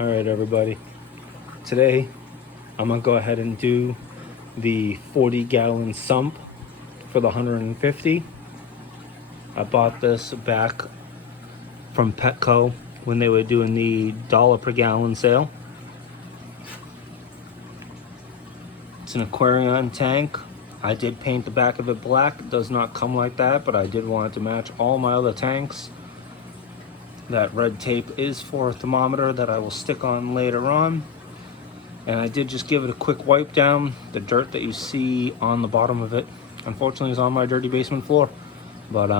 All right, everybody. Today, I'm gonna go ahead and do the 40-gallon sump for the 150. I bought this back from Petco when they were doing the dollar per gallon sale. It's an aquarium tank. I did paint the back of it black. It does not come like that, but I did want it to match all my other tanks. That red tape is for a thermometer that I will stick on later on. And I did just give it a quick wipe down. The dirt that you see on the bottom of it, unfortunately, is on my dirty basement floor. But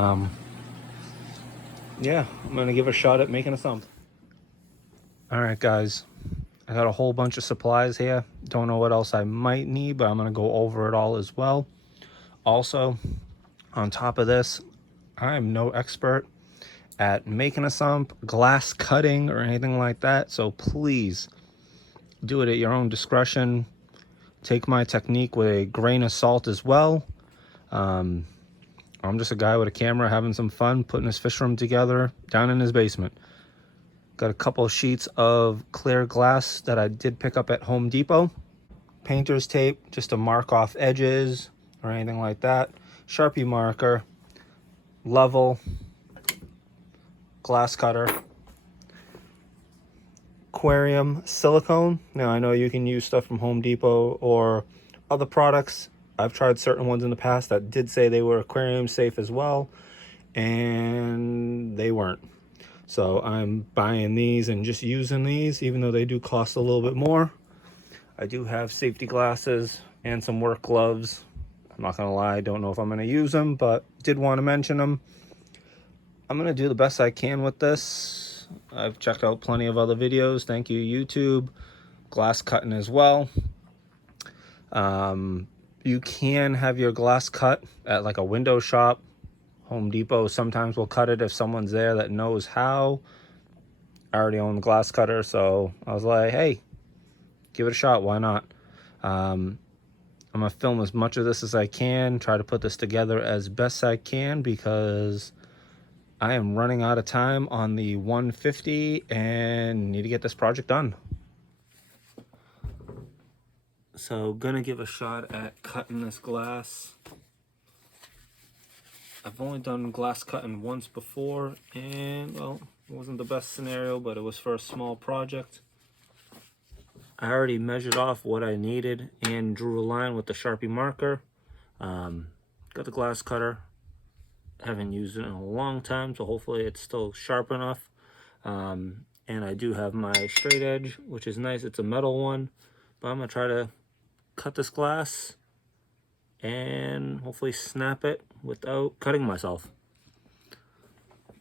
yeah, I'm gonna give it a shot at making a sump. All right, guys, I got a whole bunch of supplies here. Don't know what else I might need, but I'm gonna go over it all as well. Also, on top of this, I'm no expert at making a sump, glass cutting, or anything like that. So please do it at your own discretion. Take my technique with a grain of salt as well. I'm just a guy with a camera having some fun, putting his fish room together down in his basement. Got a couple of sheets of clear glass that I did pick up at Home Depot. Painter's tape just to mark off edges or anything like that. Sharpie marker, level, glass cutter, aquarium silicone. Now I know you can use stuff from Home Depot or other products. I've tried certain ones in the past that did say they were aquarium safe as well, and they weren't. So I'm buying these and just using these, even though they do cost a little bit more. I do have safety glasses and some work gloves. I'm not gonna lie, I don't know if I'm gonna use them, but did want to mention them. I'm gonna do the best I can with this. I've checked out plenty of other videos. Thank you, YouTube. Glass cutting as well. You can have your glass cut at like a window shop. Home Depot sometimes will cut it if someone's there that knows how. I already own the glass cutter, so I was like, hey, give it a shot. Why not? I'm gonna film as much of this as I can, try to put this together as best I can, because I am running out of time on the 150 and need to get this project done. So gonna give a shot at cutting this glass. I've only done glass cutting once before, and well, it wasn't the best scenario, but it was for a small project. I already measured off what I needed and drew a line with the Sharpie marker. Got the glass cutter. Haven't used it in a long time, so hopefully it's still sharp enough. And I do have my straight edge, which is nice. It's a metal one, but I'm gonna try to cut this glass and hopefully snap it without cutting myself.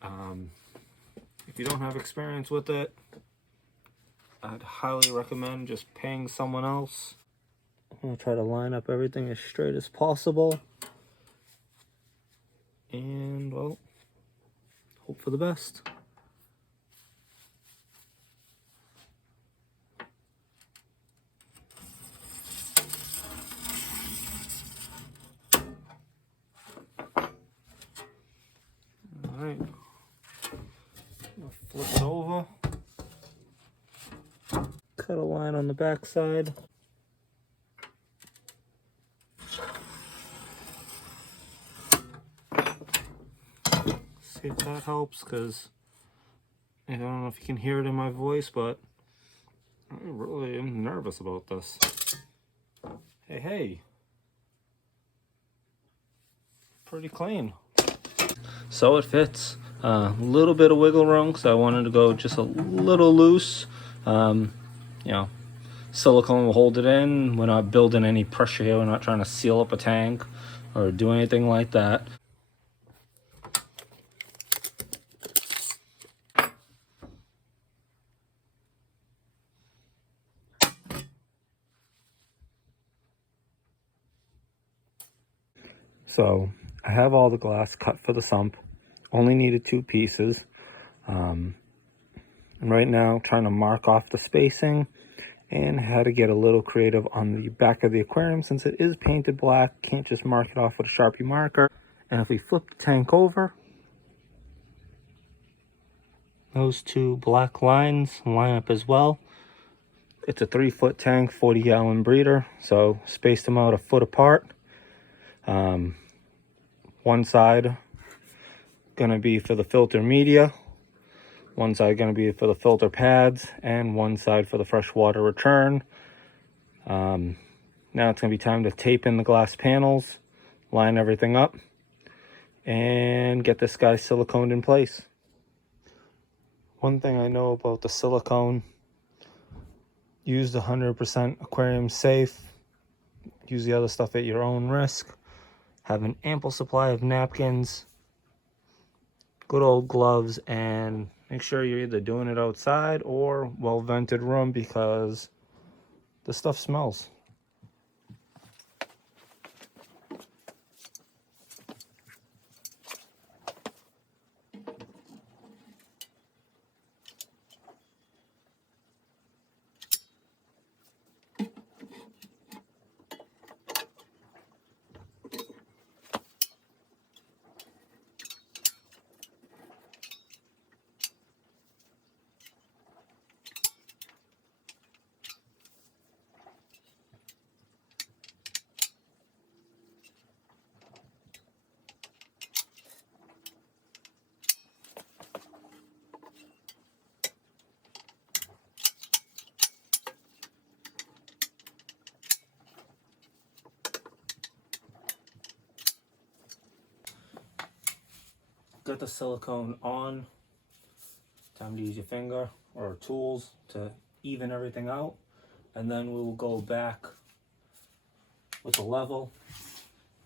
If you don't have experience with it, I'd highly recommend just paying someone else. I'm gonna try to line up everything as straight as possible, and well, hope for the best. All right, I'll flip it over. Cut a line on the back side. See if that helps, because I don't know if you can hear it in my voice, but I really am nervous about this. Hey. Pretty clean. So it fits. A little bit of wiggle room, because I wanted to go just a little loose. You know, silicone will hold it in. We're not building any pressure here. We're not trying to seal up a tank or do anything like that. So I have all the glass cut for the sump. Only needed 2 pieces. And right now trying to mark off the spacing and how to get a little creative on the back of the aquarium, since it is painted black. Can't just mark it off with a Sharpie marker. And if we flip the tank over, those 2 black lines line up as well. It's a 3-foot tank, 40-gallon breeder, so spaced them out a foot apart. One side gonna be for the filter media, one side gonna be for the filter pads, and one side for the freshwater return. Now it's gonna be time to tape in the glass panels, line everything up, and get this guy siliconed in place. One thing I know about the silicone, use the 100% aquarium safe. Use the other stuff at your own risk. Have an ample supply of napkins, good old gloves, and make sure you're either doing it outside or well-vented room because the stuff smells. Get the silicone on. Time to use your finger or tools to even everything out. And then we will go back with a level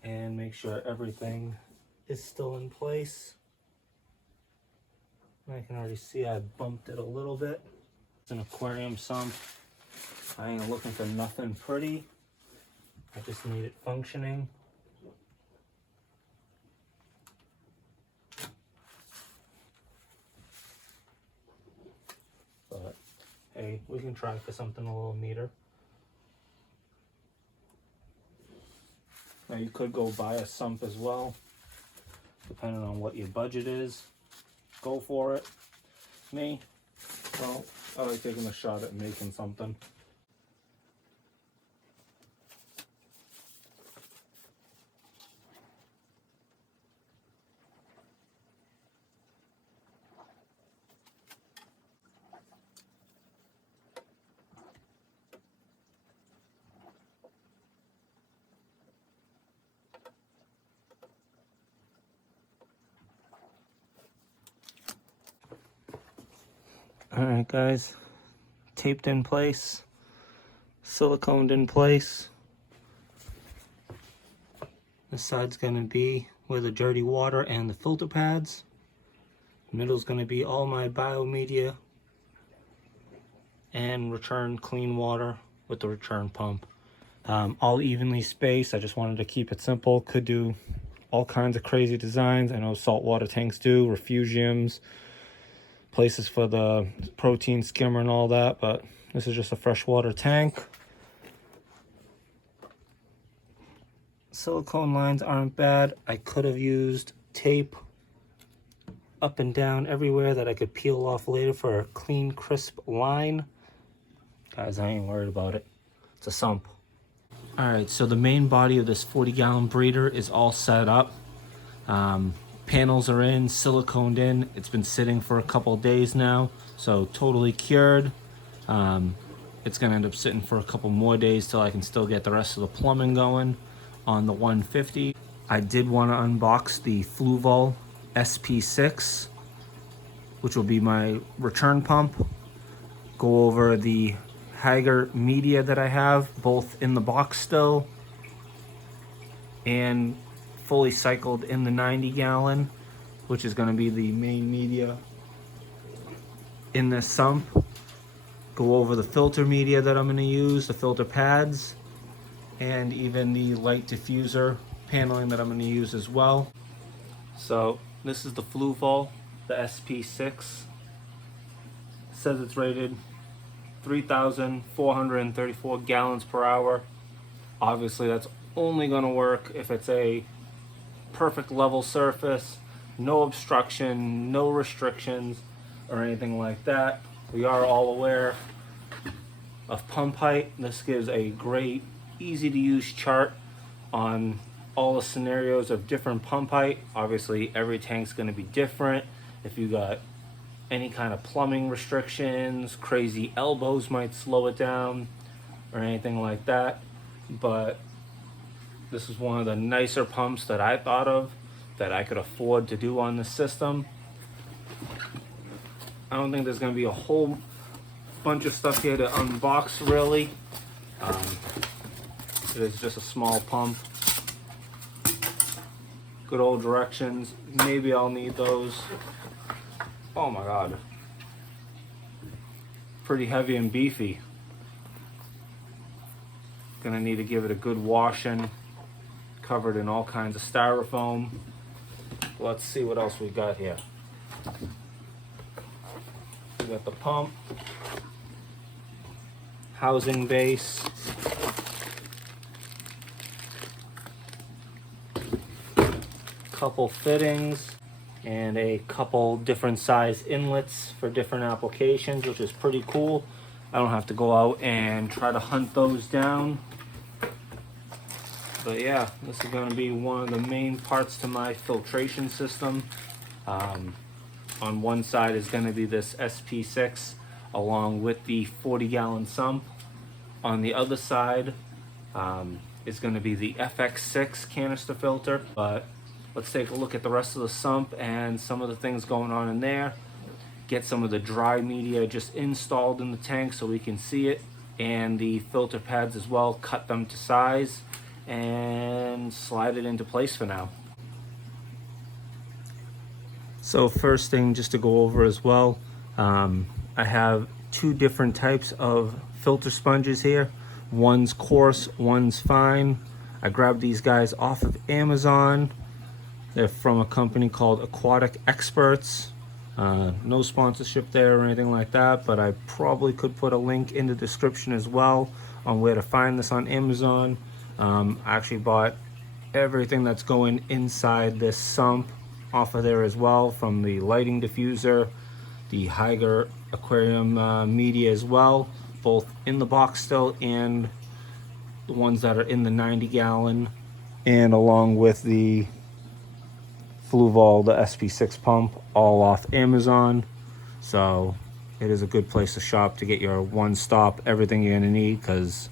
and make sure everything is still in place. I can already see I bumped it a little bit. It's an aquarium sump. I ain't looking for nothing pretty. I just need it functioning. But hey, we can try for something a little neater. Now you could go buy a sump as well, depending on what your budget is. Go for it. Me, well, I like taking a shot at making something. Alright guys, taped in place, siliconed in place. This side's going to be where the dirty water and the filter pads. Middle's going to be all my biomedia and return clean water with the return pump. All evenly spaced. I just wanted to keep it simple. Could do all kinds of crazy designs. I know saltwater tanks do, refugiums, places for the protein skimmer and all that, but this is just a freshwater tank. Silicone lines aren't bad. I could have used tape up and down everywhere that I could peel off later for a clean, crisp line. Guys, I ain't worried about it. It's a sump. Alright, so the main body of this 40-gallon breeder is all set up. Panels are in, siliconed in. It's been sitting for a couple days now, so totally cured. It's gonna end up sitting for a couple more days till I can still get the rest of the plumbing going on the 150. I did want to unbox the Fluval SP6, which will be my return pump. Go over the Hager media that I have, both in the box still and fully cycled in the 90-gallon, which is going to be the main media in this sump. Go over the filter media that I'm going to use, the filter pads, and even the light diffuser paneling that I'm going to use as well. So this is the Fluval, the SP6. Says it's rated 3,434 gallons per hour. Obviously that's only going to work if it's a perfect level surface, no obstruction, no restrictions or anything like that. We are all aware of pump height. This gives a great, easy to use chart on all the scenarios of different pump height. Obviously, every tank's going to be different. If you got any kind of plumbing restrictions, crazy elbows might slow it down, or anything like that. But this is one of the nicer pumps that I thought of that I could afford to do on the system. I don't think there's going to be a whole bunch of stuff here to unbox really. It is just a small pump. Good old directions. Maybe I'll need those. Oh my god. Pretty heavy and beefy. Gonna need to give it a good washing. Covered in all kinds of styrofoam. Let's see what else we got here. We got the pump, housing base, couple fittings, and a couple different size inlets for different applications, which is pretty cool. I don't have to go out and try to hunt those down. But yeah, this is going to be one of the main parts to my filtration system. On one side is going to be this SP6 along with the 40-gallon sump. On the other side is going to be the FX6 canister filter. But let's take a look at the rest of the sump and some of the things going on in there. Get some of the dry media just installed in the tank so we can see it, and the filter pads as well, cut them to size and slide it into place for now. So first thing just to go over as well, I have two different types of filter sponges here. One's coarse, one's fine. I grabbed these guys off of Amazon. They're from a company called Aquatic Experts. No sponsorship there or anything like that, but I probably could put a link in the description as well on where to find this on Amazon. I actually bought everything that's going inside this sump off of there as well, from the lighting diffuser, the Hygger aquarium media as well, both in the box still and the ones that are in the 90-gallon, and along with the Fluval, the SP6 pump, all off Amazon. So it is a good place to shop to get your one-stop, everything you're gonna need, because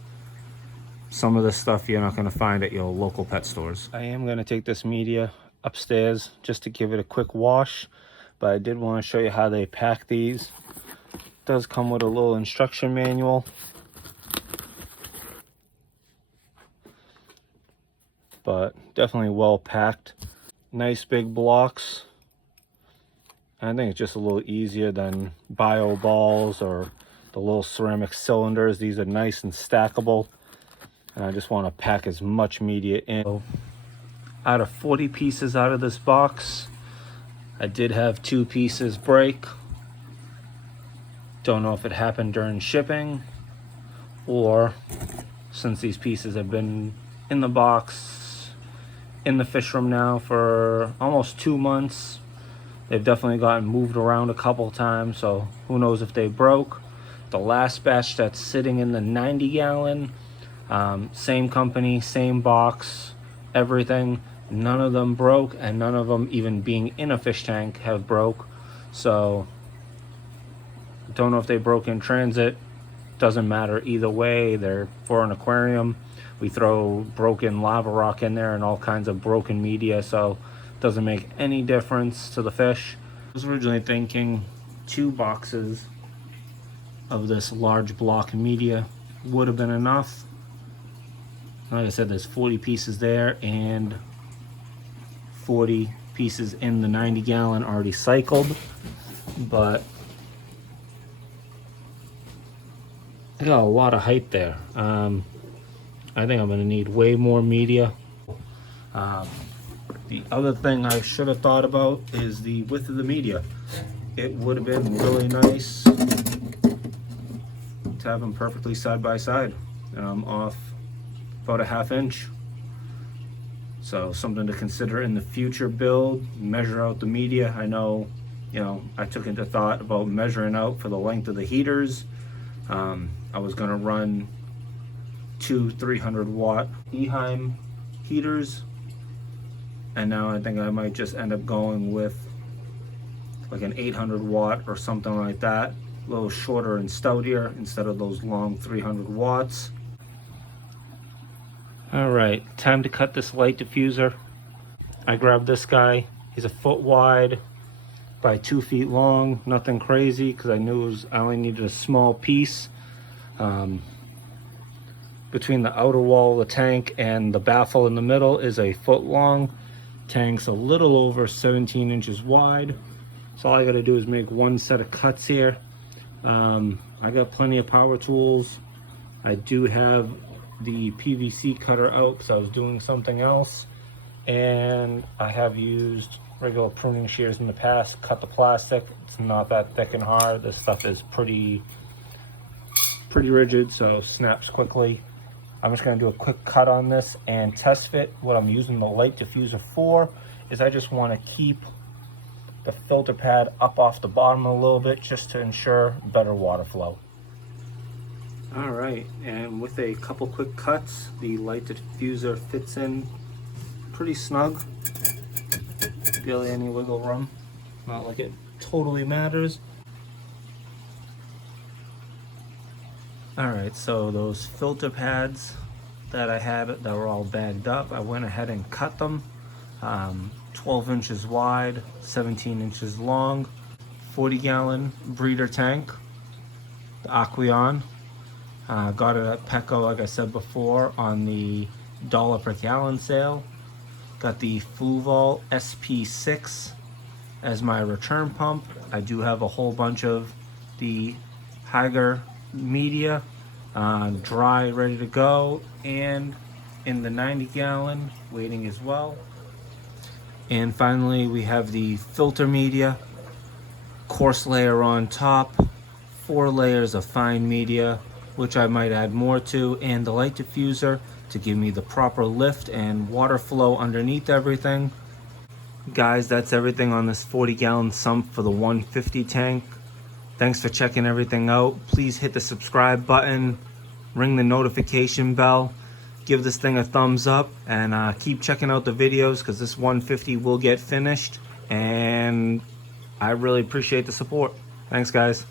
some of the stuff you're not going to find at your local pet stores. I am going to take this media upstairs just to give it a quick wash, but I did want to show you how they pack these. It does come with a little instruction manual, but definitely well packed. Nice big blocks. I think it's just a little easier than bio balls or the little ceramic cylinders. These are nice and stackable. And I just want to pack as much media in. So, out of 40 pieces out of this box, I did have 2 pieces break. Don't know if it happened during shipping, or since these pieces have been in the box, in the fish room now for almost 2 months. They've definitely gotten moved around a couple times, so who knows if they broke. The last batch that's sitting in the 90-gallon, same company, same box, everything. None of them broke, and none of them, even being in a fish tank, have broke. So don't know if they broke in transit. Doesn't matter either way. They're for an aquarium. We throw broken lava rock in there and all kinds of broken media, so it doesn't make any difference to the fish. I was originally thinking 2 boxes of this large block media would have been enough. Like I said, there's 40 pieces there and 40 pieces in the 90-gallon already cycled, but I got a lot of height there. I think I'm gonna need way more media. The other thing I should have thought about is the width of the media. It would have been really nice to have them perfectly side by side. Off about a 1/2 inch. So something to consider in the future build. Measure out the media. I know, I took into thought about measuring out for the length of the heaters, I was gonna run two 300-watt Eheim heaters, and now I think I might just end up going with like an 800-watt or something like that, a little shorter and stoutier instead of those long 300 watts. All right, time to cut this light diffuser. I grabbed this guy. He's a foot wide by 2 feet long, nothing crazy, because I knew I only needed a small piece. Between the outer wall of the tank and the baffle in the middle is a foot long. Tank's a little over 17 inches wide. So all I gotta do is make one set of cuts here. I got plenty of power tools. I do have the PVC cutter out because I was doing something else. And I have used regular pruning shears in the past, cut the plastic. It's not that thick and hard. This stuff is pretty rigid, so snaps quickly. I'm just gonna do a quick cut on this and test fit. What I'm using the light diffuser for is I just wanna keep the filter pad up off the bottom a little bit just to ensure better water flow. All right, and with a couple quick cuts, the light diffuser fits in pretty snug. Barely any wiggle room. Not like it totally matters. All right, so those filter pads that I had that were all bagged up, I went ahead and cut them. 12 inches wide, 17 inches long, 40-gallon breeder tank, the Aqueon. Got it at Petco, like I said before, on the $1 per gallon sale. Got the Fluval SP6 as my return pump. I do have a whole bunch of the Higer media, dry, ready to go, and in the 90-gallon waiting as well. And finally, we have the filter media, coarse layer on top, 4 layers of fine media, which I might add more to, and the light diffuser to give me the proper lift and water flow underneath everything. Guys, that's everything on this 40-gallon sump for the 150 tank. Thanks for checking everything out. Please hit the subscribe button, ring the notification bell, give this thing a thumbs up, and keep checking out the videos because this 150 will get finished, and I really appreciate the support. Thanks, guys.